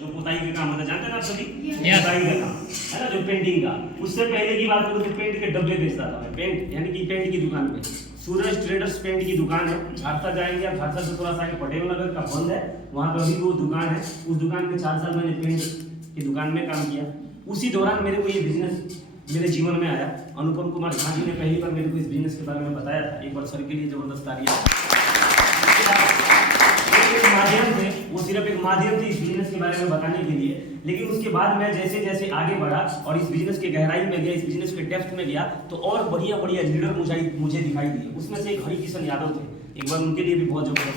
जो पुताई का काम होता है, जानते हैं ना आप सभी, पुताई का काम है ना, जो पेंटिंग का। उससे पहले की बात करूँ तो पेंट के डब्बे बेचता था मैं, पेंट यानी कि पेंट की दुकान पे। सूरज ट्रेडर्स पेंट की दुकान है, झारसा जाएंगे आप, झारसा से थोड़ा सा आगे पटेल नगर का बंद है, वहाँ पे अभी वो दुकान है। उस दुकान पे 4 साल मैंने पेंट की दुकान में काम किया। उसी दौरान मेरे को ये बिजनेस मेरे जीवन में आया। अनुपम कुमार झा जी ने पहली बार मेरे को इस बिजनेस के बारे में बताया था, एक बार सर के लिए जबरदस्त तालियां। माध्यम थे, वो सिर्फ एक माध्यम थी इस बिजनेस के बारे में बताने के लिए। लेकिन उसके बाद मैं जैसे जैसे आगे बढ़ा और इस बिजनेस के गहराई में गया, इस बिजनेस के डेप्थ में गया, तो और बढ़िया बढ़िया लीडर मुझे दिखाई दिए। उसमें से एक हरिकिशन यादव थे, एक बार उनके लिए भी बहुत जबरदस्त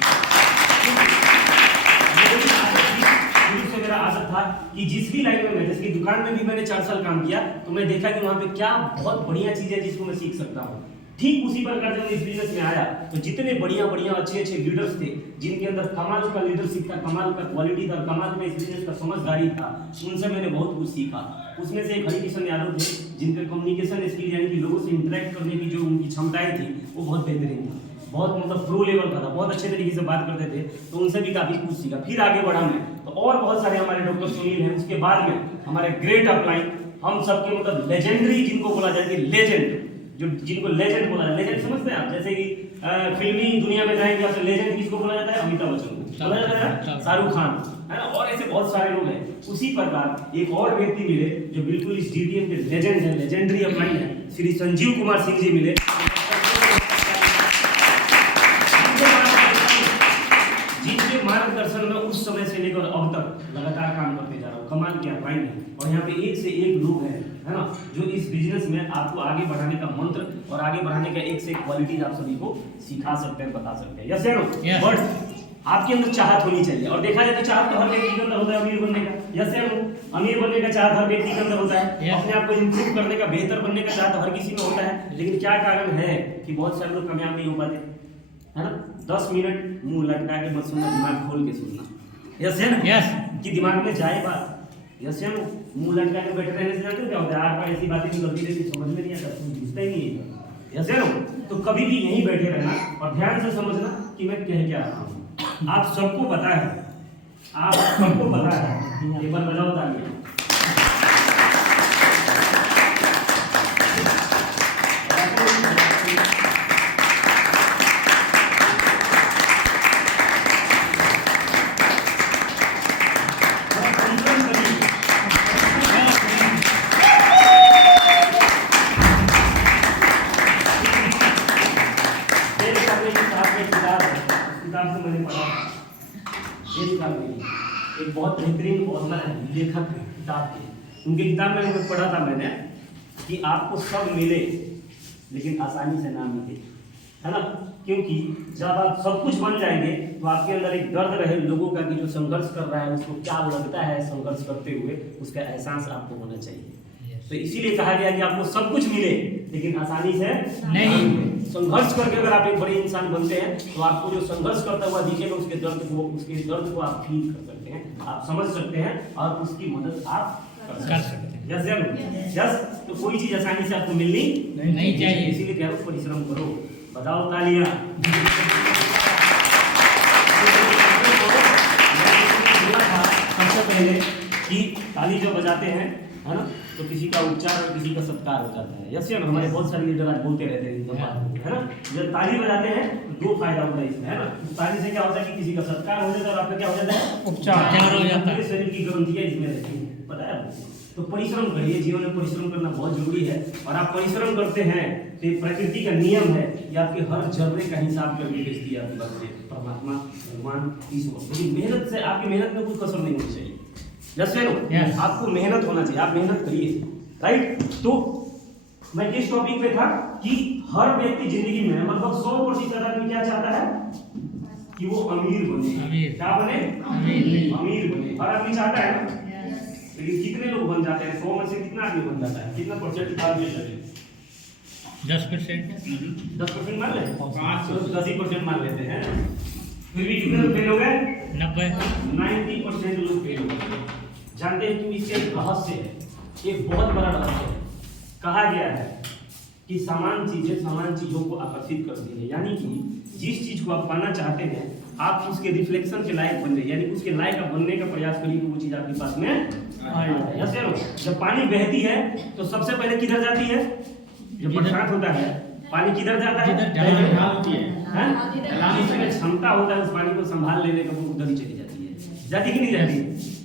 से मेरा आदत था कि जिस भी लाइन में मैं, जैसे कि दुकान में भी मैंने 4 साल काम किया, तो मैं देखा कि वहाँ पे क्या बहुत बढ़िया चीज़ है जिसको मैं सीख सकता हूँ। ठीक उसी प्रकार जब मैं इस बिजनेस में आया तो जितने बढ़िया बढ़िया अच्छे अच्छे लीडर्स थे, जिनके अंदर कमाल का लीडरशिप था, कमाल का क्वालिटी था, कमाल का इस बिजनेस का समझदारी था, उनसे मैंने बहुत कुछ सीखा। उसमें से एक हरिकिशन यादव थे, जिनके कम्युनिकेशन स्किल यानी कि लोगों से इंटरेक्ट करने की जो उनकी क्षमताएं थी वो बहुत बेहतरीन था, बहुत मतलब प्रो लेवल का था, बहुत अच्छे तरीके से बात करते थे। तो उनसे भी काफ़ी कुछ सीखा। फिर आगे बढ़ा मैं तो और बहुत सारे हमारे डॉक्टर सुनील हैं। उसके बाद में हमारे ग्रेट अपलाइन, हम सबके मतलब लेजेंडरी जिनको बोला जाए कि लेजेंड, जो जिनको लेजेंड बोला जाए, लेजेंड समझते हैं आप, जैसे कि फिल्मी दुनिया में जाएंगे आप, लेजेंड किसको बोला जाता है? अमिताभ बच्चन को बोला जाता है, शाहरुख खान है ना, और ऐसे बहुत सारे लोग हैं। उसी प्रकार एक और व्यक्ति मिले जो बिल्कुल इस डीटीएम के लेजेंड है, लेजेंडरी अपलाइन है, श्री संजीव कुमार सिंह जी मिले। मार्गदर्शन में उस समय से लेकर अब तक लगातार काम करते जा रहा हूँ। कमाल की अपलाइन है और यहाँ पे एक से एक लोग हैं, है ना, जो इस बिजनेस में आपको आगे बढ़ाने का मंत्र और आगे बढ़ाने का एक से एक क्वालिटीज आप सभी को सिखा सकते हैं, बता सकते हैं। यस नो, बट आपके अंदर चाहत होनी चाहिए। और देखा जाए तो चाहत तो हर व्यक्ति के अंदर होता है अमीर बनने का। यस नो, अमीर बनने का चाहत हर व्यक्ति के अंदर होता है, अपने आप को इंप्रूव करने का, बेहतर बनने का चाहत हर किसी में होता है। लेकिन क्या कारण है कि बहुत सारे लोग कामयाब नहीं हो पाते, है ना? 10 मिनट मुंह लटका के मत सुनना, दिमाग खोल के सुनना। यस है ना? यस, कि दिमाग में जाए बात। यस है ना? मुंह लटका के बैठे रहने से जानते हो क्या होता है? आप ऐसी बातें निकलती रहती, समझ में नहीं आता, कुछ घुसता ही नहीं है। यस है ना? तो कभी भी यहीं बैठे रहना और ध्यान से समझना कि मैं कह क्या रहा हूँ। आप सबको पता है, आप सबको पता है, एक बार बजाओ तालियां। एक बहुत बेहतरीन ऑथर है, लेखक है किताब के, उनकी किताब में पढ़ा था मैंने कि आपको सब मिले लेकिन आसानी से ना मिले, है ना? क्योंकि जब आप सब कुछ बन जाएंगे तो आपके अंदर एक दर्द रहे लोगों का कि जो संघर्ष कर रहा है उसको क्या लगता है संघर्ष करते हुए, उसका एहसास आपको होना चाहिए। तो इसीलिए कहा गया कि आपको सब कुछ मिले लेकिन आसानी से नहीं। संघर्ष करके अगर आप एक बड़े इंसान बनते हैं तो आपको जो संघर्ष करता हुआ दिखेगा उसके दर्द को आप फील कर सकते हैं, आप समझ सकते हैं और उसकी मदद आप कर सकते हैं। यस यस, तो कोई चीज आसानी से आपको मिलनी नहीं चाहिए, इसीलिए कह रहा हूँ परिश्रम करो। बताओ तालियां। सबसे पहले कि ताली जो बजाते हैं, है ना, तो किसी का उपचार और किसी का सत्कार हो जाता है। यस यार, हमारे बहुत सारे लीडर आज बोलते रहते हैं, है ना, जब ताली बजाते हैं तो 2 फायदा होता है इसमें, है ना। ताली से क्या होता है कि किसी का सत्कार हो जाता है और आपका क्या हो जाता है? उपचार हो जाता है। शरीर की ग्रंथियां इसमें रहती हैं, पता है आपको। तो परिश्रम करिए, जीवन में परिश्रम करना बहुत जरूरी है। और आप परिश्रम करते हैं तो प्रकृति का नियम है कि आपके हर जर्रे का हिसाब करके भेजती है आपके पास में परमात्मा, भगवान, ईश्वर। लेकिन मेहनत से, आपकी मेहनत में कुछ कसर नहीं होनी चाहिए। जैसे आपको मेहनत होना चाहिए, आप मेहनत करिए, राइट। तो मैं किस टॉपिक पे था कि हर व्यक्ति जिंदगी में लगभग 100% आदमी क्या चाहता है कि वो अमीर बने। क्या बने? अमीर बने। हर आदमी चाहता है ना, लेकिन कितने लोग बन जाते हैं? 100 में से कितना आदमी बन जाता है? कितना परसेंट आदमी लगे? 10%। 10% मान ले, 10% मान लेते हैं। फिर भी कितने लोग फेल हो गए? 90% लोग फेल हो गए। जानते हैं कि इसके एक रहस्य है, एक बहुत बड़ा रहस्य है। कहा गया है कि समान चीजें समान चीजों को आकर्षित करती है, यानी कि जिस चीज को आप पाना चाहते हैं आप उसके रिफ्लेक्शन के लायक बन जाइए, यानी उसके लायक आप बनने का प्रयास करिए कि वो चीज आपके पास में आए। जब पानी बहती है तो सबसे पहले किधर जाती है? जब बरसात होता है पानी किधर जाता है? ढाल होती है, जिसमें क्षमता होता है उस पानी को संभाल लेने का, वो उधर ही चली जाती है। जाती कि नहीं जाती?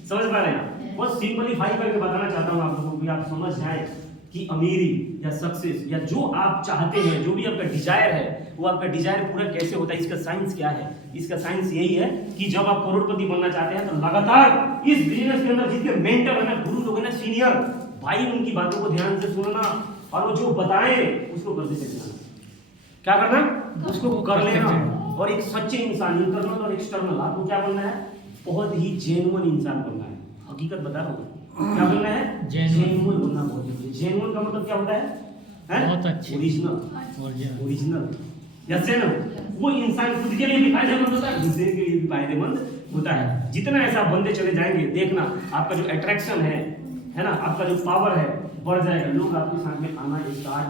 समझ पा रहे हैं? बहुत सिंपलीफाई करके बताना चाहता हूँ आप लोगों को, आप समझ जाए कि अमीरी या सक्सेस या जो आप चाहते हैं, जो भी आपका डिजायर है, वो आपका डिजायर पूरा कैसे होता है। इसका साइंस क्या है? इसका साइंस यही है कि जब आप करोड़पति बनना चाहते हैं तो लगातार इस बिजनेस के अंदर जितने मेंटर है ना, गुरु लोग है ना, सीनियर भाई, उनकी बातों को ध्यान से सुनना और वो जो बताएं उसको करते चलना। क्या करना? उसको कर लेना। और एक सच्चे इंसान, इंटरनल और एक्सटर्नल, आपको क्या बनना है? बहुत ही जेन्युइन इंसान बनना है। हकीकत बता रहा हूँ, क्या बनना है? जेन्युइन बनना बहुत जरूरी है। जेन्युइन का मतलब क्या होता है? बहुत अच्छे, ओरिजिनल। जैसे ना वो इंसान खुद के लिए भी फायदेमंद होता है, दूसरे के लिए भी फायदेमंद होता है। जितना ऐसा बनते चले जाएंगे, देखना आपका जो अट्रैक्शन है ना, आपका जो पावर है बढ़ जाएगा, लोग आपके साथ में आना स्टार्ट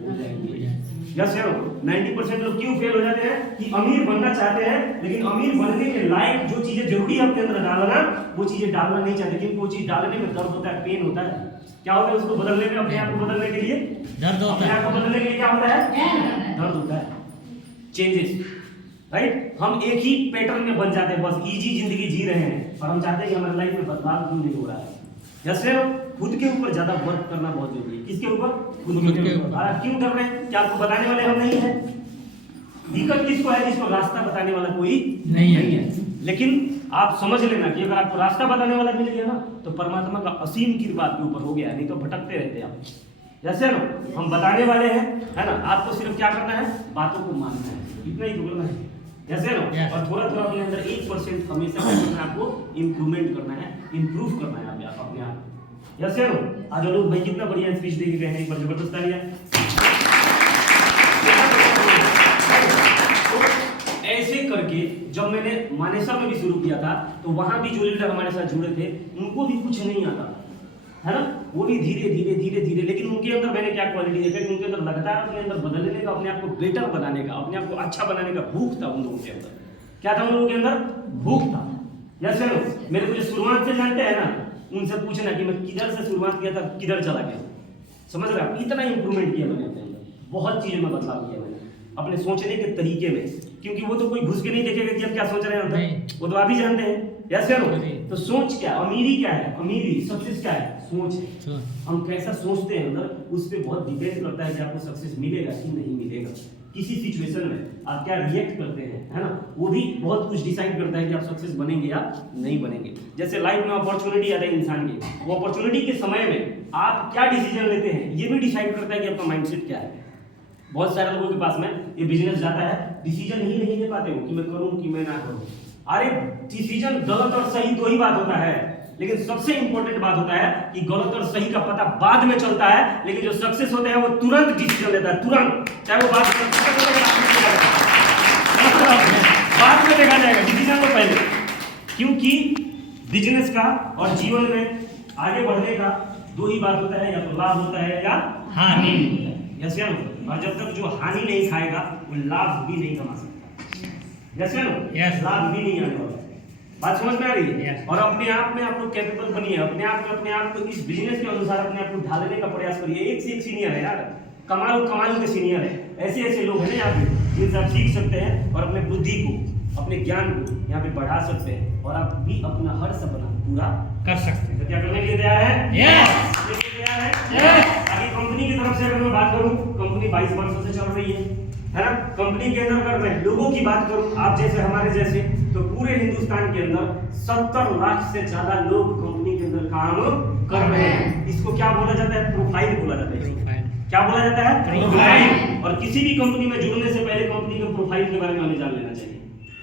हो जाएंगे। यस या नो? 90% लोग क्यों फेल हो जाते हैं कि अमीर बनना चाहते हैं, लेकिन अमीर बनने के लायक जो चीजें जरूरी है अपने अंदर डालना, वो चीजें डालना नहीं चाहते, क्योंकि वो चीज डालने में दर्द होता है, पेन होता है। क्या होता है? उसको बदलने में, अपने आप को बदलने के लिए दर्द होता है। अपने आप को बदलने के लिए क्या होता है? दर्द होता है, चेंजेस, राइट? हम एक ही पैटर्न में बन जाते हैं, बस इजी जिंदगी जी रहे हैं, और हम चाहते हैं कि हमारी लाइफ में बदलाव क्यों नहीं हो रहा है। जैसे खुद के ऊपर ज्यादा वर्क करना बहुत जरूरी है। किसके ऊपर? खुद के ऊपर। और आप क्यों डर रहे हैं? क्या आपको बताने वाले हम नहीं है? दिक्कत किसको है? जिसको रास्ता बताने वाला कोई नहीं है। लेकिन आप समझ लेना कि अगर आपको रास्ता बताने वाला मिल गया ना, तो परमात्मा का असीम कृपा आपके ऊपर हो गया, नहीं तो भटकते रहते आप। जैसे ना हम बताने वाले हैं, है ना, आपको सिर्फ क्या करना है? बातों को मानना है, इतना ही तो करना है। जैसे ना और थोड़ा थोड़ा अपने अंदर 1% हमेशा आपको इम्प्रूवमेंट करना है, इम्प्रूव करना है आप अपने आप। यस या नो? आज लोग भाई कितना बढ़िया स्पीच दे के गए हैं, एक बार जबरदस्त तालियां। तो ऐसे करके जब मैंने मानेसर में भी शुरू किया था, तो वहां भी जो लीडर हमारे साथ जुड़े थे, उनको भी कुछ नहीं आता, है ना, वो भी धीरे धीरे, लेकिन उनके अंदर मैंने क्या क्वालिटी देखा कि उनके अंदर लगातार अपने अंदर बदलने का, अपने आप को बेटर बनाने का, अपने आप को अच्छा बनाने का भूख था उन लोगों के अंदर। क्या था उन लोगों के अंदर? भूख था। यस या नो? मेरे को जो शुरुआत से जानते हैं ना, उनसे पूछना कि मैं किधर से शुरुआत किया था, किधर चला गया। समझ रहे हैं? इतना इंप्रूवमेंट किया मैंने अपने अंदर, बहुत चीजें में बदलाव किया मैंने अपने सोचने के तरीके में, क्योंकि वो तो कोई घुस के नहीं देखेगा कि आप क्या सोच रहे हैं अंदर, वो तो आप ही जानते हैं। यस या नो? तो सोच क्या, अमीरी क्या है? अमीरी, सक्सेस क्या है? सोच है। हम कैसा सोचते हैं अंदर, उस पर बहुत डिपेंड करता है कि आपको सक्सेस मिलेगा कि नहीं मिलेगा। किसी सिचुएशन में आप क्या रिएक्ट करते हैं, है ना, वो भी बहुत कुछ डिसाइड करता है कि आप सक्सेस बनेंगे या नहीं बनेंगे। जैसे लाइफ में अपॉर्चुनिटी आता है इंसान की, वो अपॉर्चुनिटी के समय में आप क्या डिसीजन लेते हैं, ये भी डिसाइड करता है कि आपका माइंडसेट क्या है। बहुत सारे लोगों के पास में ये बिजनेस जाता है, डिसीजन ही नहीं ले पाते हो कि मैं करूं कि मैं ना करूं। अरे डिसीजन गलत और सही दो ही बात होता है, लेकिन सबसे इंपॉर्टेंट बात होता है कि गलत और सही का पता बाद में चलता है, लेकिन जो सक्सेस होते हैं वो तुरंत डिसीजन लेता है, तुरंत, चाहे वो बात बाद में देखा जाएगा, डिसीजन को पहले। क्योंकि बिजनेस का और जीवन में आगे बढ़ने का दो ही बात होता है, या तो लाभ होता है या हानि होता है। यस या नो? और जब तक जो हानि नहीं खाएगा वो लाभ भी नहीं कमा सकता। यस या नो? लाभ भी नहीं आने वाला। बात समझ में आ रही है? और अपने आप में आप लोग कैपेबल बनिए, अपने आप को इस बिजनेस के अनुसार अपने आप को ढालने का प्रयास करिए। एक से एक सीनियर है यार, कमाल के सीनियर है, ऐसे लोग हैं ना यहाँ पे, जिनसे आप सीख सकते हैं और अपने बुद्धि को, अपने ज्ञान को यहाँ पे बढ़ा सकते हैं, और आप भी अपना हर सपना पूरा कर सकते हैं। तो क्या करने के लिए तैयार है? तैयार है? आगे कंपनी की तरफ से अगर मैं बात करूं, कंपनी 22 वर्षों से चल रही है ना। कंपनी के अंदर अगर मैं लोगों की बात करूं, आप जैसे हमारे जैसे, तो पूरे हिंदुस्तान के अंदर 70 लाख से ज्यादा लोग कंपनी के अंदर काम कर रहे हैं। इसको क्या बोला जाता है? प्रोफाइल बोला जाता है। क्या बोला जाता है? प्रोफाइल। और किसी भी कंपनी में जुड़ने से पहले कंपनी के प्रोफाइल के बारे में हमें जान लेना चाहिए।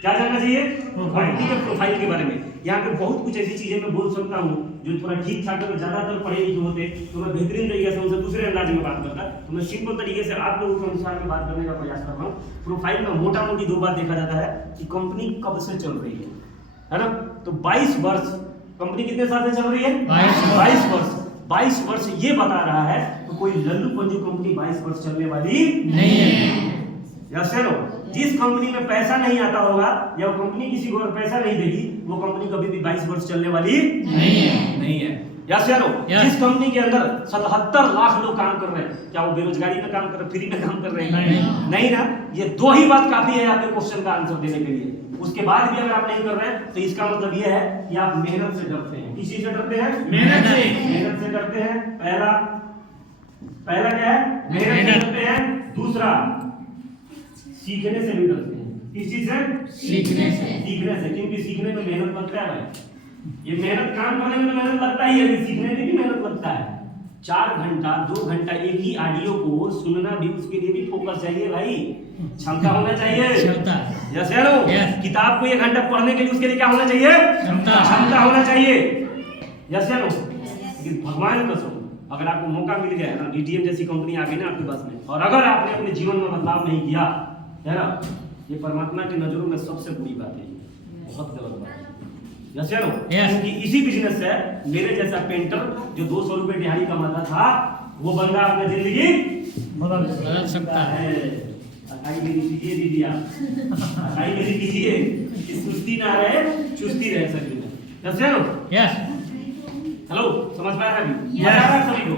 क्या जानना चाहिए? कंपनी के प्रोफाइल के बारे में। यहाँ पे बहुत कुछ ऐसी चीजें मैं बोल सकता हूँ जो थोड़ा ठीक ठाक, अगर ज्यादातर पढ़े लिखे होते तो मैं बेहतरीन तरीके से उनसे दूसरे अंदाज में बात करता, तो मैं सिंपल तरीके से आप लोगों के अनुसार में बात करने का प्रयास कर रहा हूँ। प्रोफाइल में मोटा मोटी दो बात देखा जाता है कि कंपनी कब से चल रही है ना। तो 22 वर्ष, कंपनी कितने साल से चल रही है? 22 वर्ष। 22 वर्ष ये बता रहा है, तो कोई लल्लू पंजू कंपनी 22 वर्ष चलने वाली नहीं है। यस या नो? जिस कंपनी में पैसा नहीं आता होगा या वो कंपनी किसी को अगर पैसा नहीं देगी, वो कंपनी कभी भी 22 वर्ष चलने वाली नहीं है। यस या नो? जिस कंपनी के अंदर 77 लाख लोग काम कर रहे हैं, क्या वो बेरोजगारी में काम कर रहे हैं, फ्री में काम कर रहे हैं? नहीं ना। ये दो ही बात काफी है आपके क्वेश्चन का आंसर देने के लिए। उसके बाद भी अगर आप नहीं कर रहे हैं तो इसका मतलब ये है कि आप मेहनत से डरते हैं। किस चीज से डरते हैं? मेहनत से डरते हैं। पहला क्या है? मेहनत से डरते हैं। दूसरा, सीखने से भी डरते हैं। किस चीज से? सीखने से। क्योंकि सीखने में मेहनत लगता है भाई। ये मेहनत काम करने में तो मेहनत लगता ही है, सीखने में भी मेहनत लगता है। 4 घंटा 2 घंटा एक ही ऑडियो को सुनना भी, उसके लिए भी फोकस चाहिए भाई, क्षमता होना चाहिए। यस या नो? किताब को 1 घंटा पढ़ने के लिए उसके लिए क्या होना चाहिए? क्षमता होना चाहिए। यस या नो? लेकिन भगवान कसम, अगर आपको मौका मिल गया है ना, डीटीएम जैसी कंपनी आ गई ना आपके पास में, और अगर आपने अपने जीवन में बदलाव नहीं किया है ना, ये परमात्मा की नजरों में सबसे बुरी बात है, बहुत गलत बात है। यस या नो? क्योंकि इसी बिजनेस से मेरे जैसा पेंटर जो 200 रुपए दिहाड़ी कमाता था, वो बंदा अपनी जिंदगी बदल सकता है। अकाई मेरी कीजिए दीदी, आप अकाई मेरी कीजिए कि सुस्ती ना रहे, चुस्ती रहे सभी में। यस या नो? यस। हेलो, समझ पा रहे हैं? मजा आ रहा है सभी को?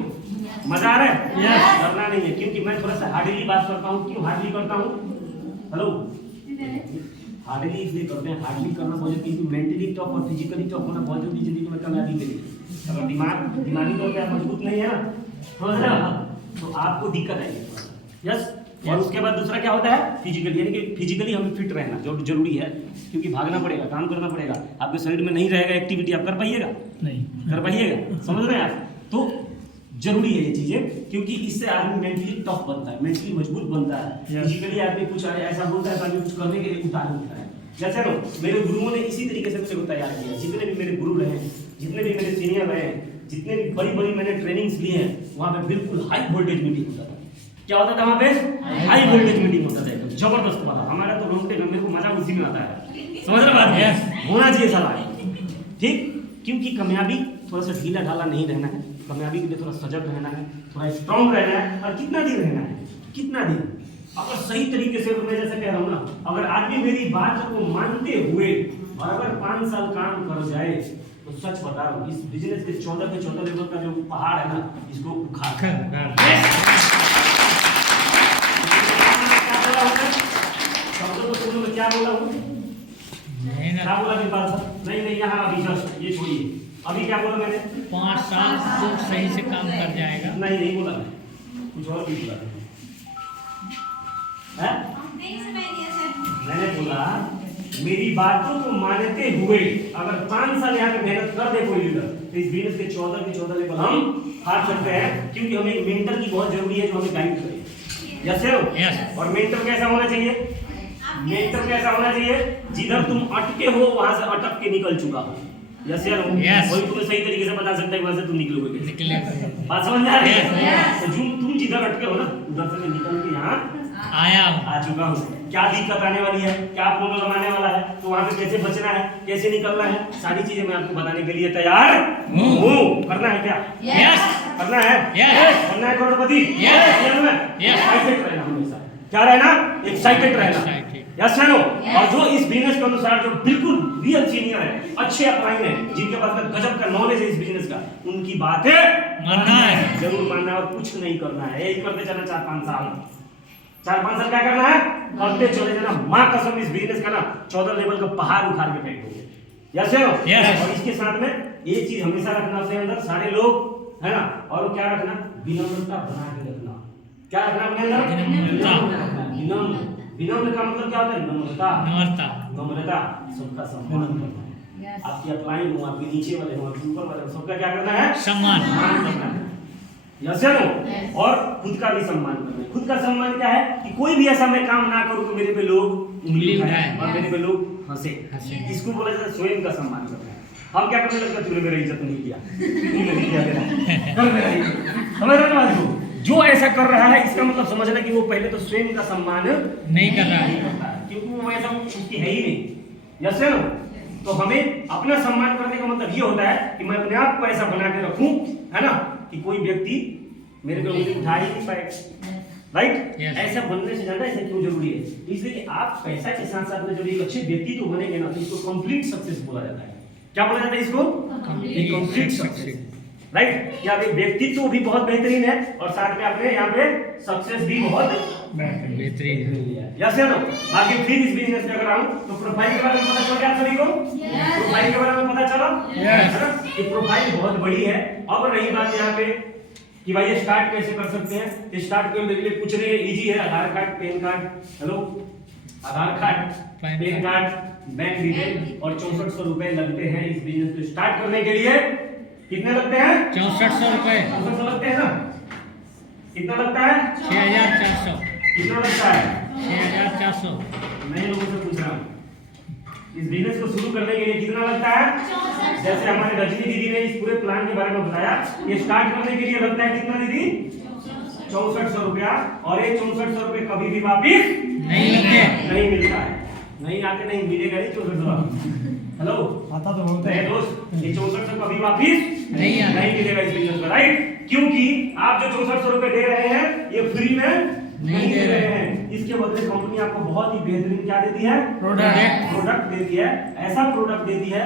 मजा आ रहा है? यस। डरना नहीं है, क्योंकि मैं थोड़ा सा हार्डली बात करता हूँ। क्यों हार्डली करता हूँ? हेलो, हार्डली इसलिए करते हैं, हार्डली करना बहुत जरूरी, क्योंकि मेंटली टफ और फिजिकली टफ होना बहुत जरूरी जिंदगी में कामयाबी के लिए। अगर दिमागी तौर पे आप मजबूत नहीं है ना, तो आपको दिक्कत आएगी। यस। और उसके बाद दूसरा क्या होता है? फिजिकली, यानी कि फिजिकली हमें फिट रहना जो जरूरी है, क्योंकि भागना पड़ेगा, काम करना पड़ेगा। आपके शरीर में नहीं रहेगा एक्टिविटी, आप कर पाइएगा? नहीं कर पाइएगा। समझ रहे हैं आप? तो जरूरी है ये चीजें, क्योंकि इससे आदमी मेंटली टफ बनता है, मेंटली मजबूत बनता है। फिजिकली आदमी कुछ ऐसा बोलता है तो आदमी कुछ करने के लिए उतार होता है। जैसे नो, मेरे गुरुओं ने इसी तरीके से मुझे को तैयार किया। जितने भी मेरे गुरु रहे, जितने भी मेरे सीनियर रहे, जितने भी बड़ी मैंने ट्रेनिंग्स ली हैं, वहाँ पे बिल्कुल हाई वोल्टेज मीटिंग होता था। क्या होता था वहाँ पे? हाई वोल्टेज मीटिंग होता था, एकदम जबरदस्त वाला। हमारा तो रोंगटे में, मेरे को मजा उसी में आता है। समझ रहे बात है? होना चाहिए सलाह, ठीक? क्योंकि कामयाबी थोड़ा सा ढीला ढाला नहीं रहना है, कामयाबी के लिए थोड़ा सजग रहना है, थोड़ा स्ट्रॉन्ग रहना है। और कितना दिन रहना है? कितना दिन? अगर सही तरीके से, मैं जैसे कह रहा हूँ ना, अगर आदमी मेरी बात को मानते हुए और अगर 5 साल काम कर जाए, तो सच बता रहा हूँ, इस बिजनेस के 14 लेवल का जो पहाड़ है ना, इसको उखाड़ क्या बोला हूँ? क्या बोला मेरे पास? नहीं, यहाँ अभी जस्ट ये छोड़िए, अभी क्या बोला मैंने? 5 साल तो सही से काम कर जाएगा। नहीं बोला, कुछ और भी बोला है? मैंने बोला मेरी बातों को मानते हुए अगर 5 साल यहाँ पे मेहनत कर दे कोई लीडर, तो इस बिजनेस के 14 लेवल हम हार सकते हैं, क्योंकि हमें एक मेंटर की बहुत जरूरी है जो हमें गाइड करे। यस। और मेंटर कैसा होना चाहिए? मेंटर कैसा होना चाहिए? जिधर तुम अटके हो वहां से अटक के निकल चुका हो। यस या नो? वही तुम्हें सही तरीके से बता सकता है वहां से तुम निकलोगे। बात समझ में आ रही है? तो तुम जिधर अटके हो ना, उधर से मैं निकल के यहाँ आ चुका हूँ। क्या दिक्कत आने वाली है, क्या प्रॉब्लम आने वाला है, तो वहां पे कैसे बचना है, कैसे निकलना है, सारी चीजें मैं आपको बताने के लिए तैयार हूँ। करना है क्या? करना है? करना है करोड़पति? एक्साइटेड रहना हमेशा। क्या रहना? एक्साइटेड रहना। यस या नो? और जो इस बिजनेस के अनुसार जो बिल्कुल रियल सीनियर है, अच्छे अपलाइन है, जिनके पास में गजब का नॉलेज है इस बिजनेस का, उनकी बातें मानना है, जरूर मानना है, और कुछ नहीं करना है। यही करते चलना 4-5 साल। 4-5 साल क्या करना है? करते चले जाना। माँ कसम, इस बिजनेस का ना 14 लेवल का पहाड़ उखाड़ के फेंक दोगे। यस या नो? और इसके साथ में एक चीज हमेशा रखना अपने अंदर, सारे लोग है ना, और क्या रखना? विनम्रता बना के रखना। क्या रखना अपने अंदर? विनम्र का मतलब क्या होता है? नम्रता, सबका सम्मान करना है। आपकी अपलाइन हो, आपके नीचे वाले हो, आपके ऊपर वाले हो, सबका क्या करना है? सम्मान करना है। यस या नो? और खुद का भी सम्मान करना है। खुद का सम्मान क्या है? कि कोई भी ऐसा मैं काम ना करूं तो मेरे पे लोग उंगली उठाएं और मेरे पे लोग हंसे। इसको बोला जाता है स्वयं का सम्मान करना है। हम क्या करने लगते? तूने मेरा इज्जत नहीं किया, तूने नहीं किया मेरा, समझ रहे हो? जो ऐसा कर रहा है इसका मतलब समझना कि वो पहले तो स्वयं का सम्मान नहीं कर रहा है, क्योंकि वो ऐसा उसकी है ही नहीं। यस या नो? तो हमें अपना सम्मान करने का मतलब ये होता है कि मैं अपने आप को ऐसा बना के रखूं, है ना, कि कोई व्यक्ति मेरे पे उंगली उठा ही नहीं पाए। राइट। Yes. ऐसा बनने से जानना ऐसा क्यों जरूरी है, इसलिए कि आप पैसा के साथ साथ में जब एक अच्छे व्यक्ति तो बनेंगे ना, तो इसको कंप्लीट सक्सेस बोला जाता है। क्या बोला जाता है इसको? Complete success, right. यहाँ पे व्यक्तित्व भी बहुत बेहतरीन है और साथ में आपने यहाँ पे सक्सेस भी बहुत बेहतरीन है। यस या नो। बाकी फिर इस बिजनेस में अगर आऊं तो प्रोफाइल के बारे में पता चल गया सभी को? प्रोफाइल के बारे में पता चला है ना कि प्रोफाइल बहुत बड़ी है। अब रही बात यहाँ पे कि भाई ये स्टार्ट कैसे कर सकते हैं, तो स्टार्ट करने के लिए कुछ नहीं, इजी है। Aadhaar card, PAN card, hello, Aadhaar card, PAN card, bank detail और 6400 रुपए लगते हैं इस बिजनेस को स्टार्ट करने के लिए। कितने लगते हैं? 6400 रुपए। 6400 लगते हैं ना? कितना लगता है? 6400। कितना लगता है? 6400। मैं लोगों से पूछ रहा हूँ इस बिजनेस को शुरू करने के लिए कितना लगता है? जैसे हमारे रजनी दीदी ने इस पूरे प्लान के बारे में बताया, ये स्टार्ट करने के लिए लगता है कितना दीदी? 6400 रुपया। और ये 6400 रुपये कभी भी वापिस नहीं मिलता है, नहीं आते, नहीं मिलेगा नहीं 6400। हेलो, आता तो बहुत है दोस्त, ये 6400 कभी वापिस नहीं मिलेगा इस बिजनेस में, राइट। क्योंकि आप जो 6400 रुपए दे रहे हैं ये फ्री में नहीं दे रहे हैं। इसके बदले कंपनी आपको बहुत ही बेहतरीन क्या देती है? प्रोडक्ट देती है। ऐसा प्रोडक्ट देती है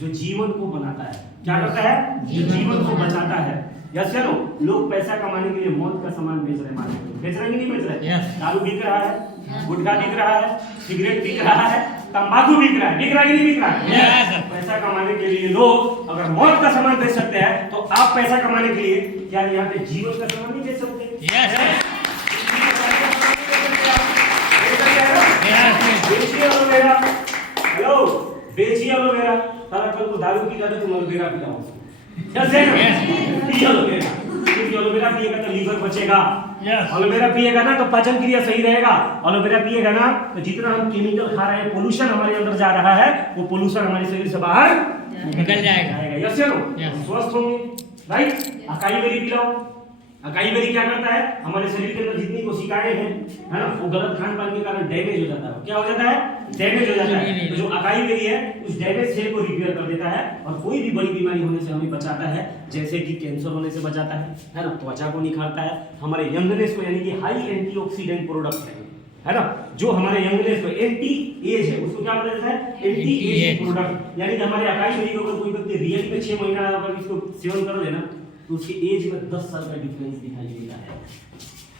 जो जीवन को बनाता है। क्या करता है? जो जीवन को बचाता है। यस या नो। लोग पैसा कमाने के लिए मौत का सामान बेच रहे हैं मार्केट में, बेच रहे हैं कि नहीं बेच रहे? Yes. दारू बिक रहा है, गुटखा बिक रहा है, सिगरेट बिक रहा है, तंबाकू बिक रहा है, बिक रहा है कि नहीं बिक रहा है? Yes. पैसा कमाने के लिए लोग अगर मौत का सामान बेच सकते हैं, तो आप पैसा कमाने के लिए क्या यहाँ पे जीवन का सामान नहीं बेच सकते? बेचिए एलोवेरा, हेलो, बेचिए एलोवेरा। सारा कल को दारू पी जाते तुम एलोवेरा पिलाओ, पिए एलोवेरा। क्योंकि एलोवेरा पिएगा तो लीवर बचेगा, एलोवेरा पिएगा ना तो पाचन क्रिया सही रहेगा, एलोवेरा पिएगा ना तो जितना हम केमिकल खा रहे हैं, पोल्यूशन हमारे अंदर जा रहा है, वो पोल्यूशन हमारे शरीर से बाहर निकल जाएगा। यस या नो। स्वस्थ होंगे, राइट। अकाई बेरी पिलाओ। अकाई बेरी क्या करता है? हमारे शरीर के अंदर जितनी कोशिकाएं हैं, है ना, वो गलत खान पान के कारण डैमेज हो जाता है। क्या हो जाता है? डैमेज हो जाता है। तो जो अकाई बेरी है उस डैमेज सेल को रिपेयर कर देता है और कोई भी बड़ी बीमारी होने से हमें बचाता है, जैसे कि कैंसर होने से बचाता है ना, त्वचा को निखारता है, हमारे यंगनेस को, यानी कि हाई एंटीऑक्सीडेंट प्रोडक्ट है ना, जो हमारे यंगनेस को, एंटी एज है, उसको क्या बोला जाता है? Anti age product. यानी कि हमारे अकाई बेरी को अगर कोई व्यक्ति रियल में 6 महीना अगर इसको सेवन कर लेना तो उसके एज में 10 साल का डिफरेंस दिखाई देता है।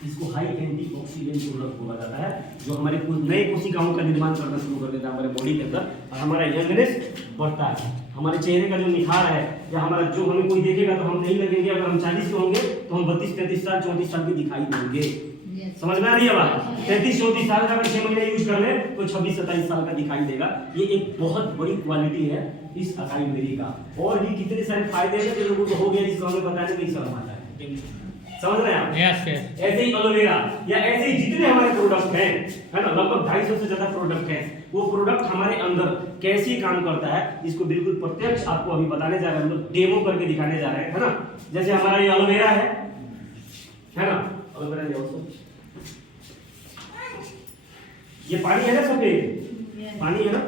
इसको हाई एंटीऑक्सीडेंट प्रोडक्ट बोला जाता है, जो हमारे नए कोशिकाओं का निर्माण करना शुरू कर देता है हमारे बॉडी के अंदर, और हमारा यंगनेस बढ़ता है। हमारे चेहरे का जो निखार है, या हमारा जो हमें कोई देखेगा तो हम नहीं लगेंगे, अगर हम 40 के होंगे तो हम 32-33 साल 34 साल के दिखाई देंगे। समझ में आ रही है बात? 33-34 साल का अगर 6 महीने यूज कर ले तो 26-27 साल का दिखाई देगा। ये एक बहुत बड़ी क्वालिटी है इस अकाई बेरी का। और भी कितने सारे फायदे हैं जो लोगों को हो गया, जिसको हमें बताने में शर्म आता है। समझ रहे हैं आप? ऐसे ही एलोवेरा या ऐसे ही जितने हमारे प्रोडक्ट हैं, है ना, लगभग 250 से ज्यादा प्रोडक्ट हैं, वो प्रोडक्ट हमारे अंदर कैसे काम करता है इसको बिल्कुल प्रत्यक्ष आपको अभी बताने जा रहे हैं, हम लोग डेमो करके दिखाने जा रहे हैं, है ना। जैसे हमारा ये एलोवेरा है ना, एलोवेरा ये पानी है ना, सफेद पानी है ना।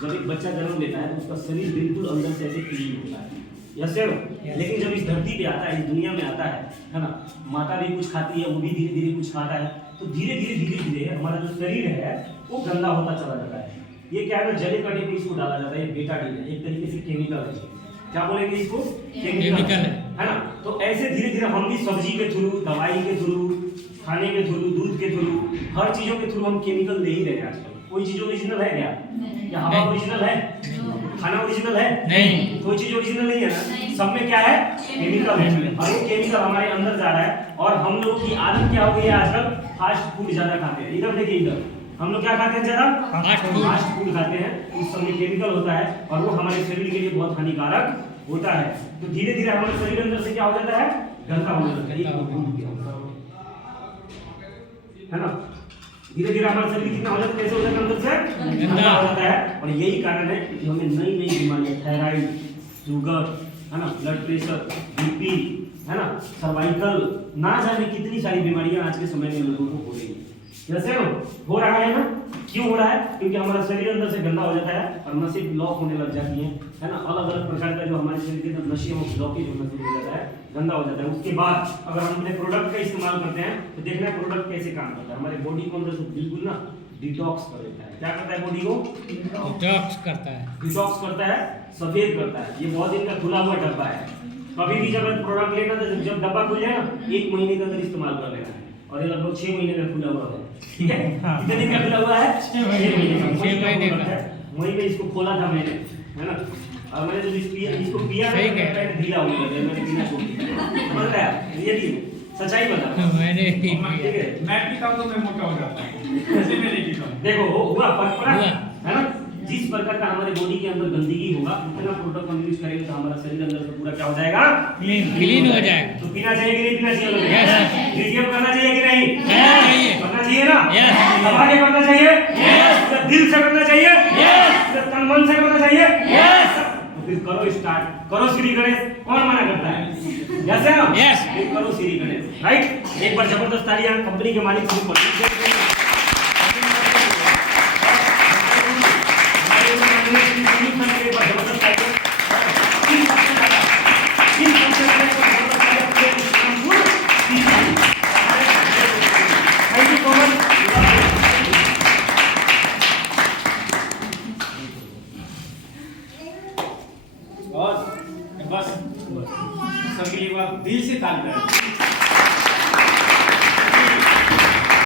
जब एक बच्चा जन्म लेता है तो उसका शरीर बिल्कुल अंदर से ऐसे क्लीन होता है, यस सर। लेकिन जब इस धरती पे आता है, इस दुनिया में आता है ना, माता भी कुछ खाती है, वो भी धीरे धीरे कुछ खाता है, तो धीरे धीरे हमारा जो शरीर है वो गंदा होता चला जाता है। ये क्या है ना, जले कटे पे इसको डाला जाता है, बेटाडीन है, एक तरीके से केमिकल है। क्या बोलेंगे इसको? केमिकल है ना। तो ऐसे धीरे धीरे हम भी सब्जी के थ्रू, दवाई के थ्रू, खाने के थ्रू, दूध के थ्रू, हर चीजों के थ्रू हम केमिकल दे ही रहे हैं आजकल। कोई चीज ओरिजिनल है क्या? क्या हवा ओरिजिनल है? खाना ओरिजिनल है? नहीं। कोई चीज ओरिजिनल नहीं है ना, सब में क्या है? केमिकल है। और वो केमिकल हमारे अंदर जा रहा है, और हम लोगों की आदत क्या हो गई है आजकल? फास्ट फूड ज्यादा खाते हैं। इधर देखिए, इधर हम लोग क्या खाते हैं? ज्यादा फास्ट फूड खाते हैं। उस सब में केमिकल होता है और वो हमारे शरीर के लिए बहुत हानिकारक होता है। तो धीरे धीरे हमारे शरीर अंदर से क्या हो जाता है? गंदा होने लगता है ना। धीरे धीरे हमारा शरीर कितना हो जाता है? कैसे हो जाता है? अंदर से गंदा हो जाता है। और यही कारण है कि हमें नई नई बीमारियां, थायराइड, शुगर, है ना, ब्लड प्रेशर, बीपी, है ना, सर्वाइकल, ना जाने कितनी सारी बीमारियां आज के समय में लोगों को हो रही है। जैसे हो रहा है ना, क्यों हो रहा है? क्योंकि हमारा शरीर अंदर से गंदा हो जाता है और नसें ब्लॉक होने लग जाती हैं, है ना। अलग अलग प्रकार का जो हमारे शरीर के अंदर नसें वो ब्लॉकेज होना शुरू हो जाता है। गंदा हो जाता है। उसके बाद अगर हम अपने प्रोडक्ट का इस्तेमाल करते हैं तो देखना है प्रोडक्ट कैसे काम करता है। हमारे बॉडी को अंदर से बिल्कुल ना डिटॉक्स कर देता है। क्या करता है बॉडी को? डिटॉक्स करता है। डिटॉक्स करता है, सफेद करता है। ये बहुत दिन का खुला हुआ डब्बा है। कभी भी जब प्रोडक्ट लेना तो जब डब्बा खुल जाए ना 1 महीने के अंदर इस्तेमाल कर लेना है। और ये लगभग 6 महीने का खुला हुआ है। ठीक है, कितने दिन का खुला हुआ है? 6 महीने का। 6 महीने का। वहीं पे इसको खोला था मैंने, है ना। और मैंने जब इसको पिया ना ठीक है। पेट ढीला हो गया, मैंने पीना छोड़ दिया। समझ रहा है? ये सच्चाई बता। मैंने भी ठीक किया। है, मैं पीता हूं तो मैं मोटा हो जाता हूं, ऐसे में नहीं पीता हूं। देखो हुआ फर्क पड़ा, हुआ। है ना। जिस प्रकार का हमारे बॉडी के अंदर गंदगी होगा उतना प्रोडक्ट हम यूज करेंगे तो हमारा शरीर अंदर से पूरा क्या हो जाएगा? क्लीन हो जाएगा। तो पीना चाहिए कि नहीं पीना चाहिए? Yes. ड्रिंक करना चाहिए कि नहीं? करना चाहिए। करना चाहिए ना? Yes. दबा के करना चाहिए? पूरे दिल से करना चाहिए? Yes. पूरे तन मन से करना चाहिए? Yes. तो फिर करो स्टार्ट, करो श्री गणेश। कौन मना करता है? यस है ना? Yes. फिर करो श्री गणेश, राइट। एक बार जबरदस्त तालियां कंपनी के मालिक श्री प्रदीप जी। और बस सभी बात दिल से ताल करें।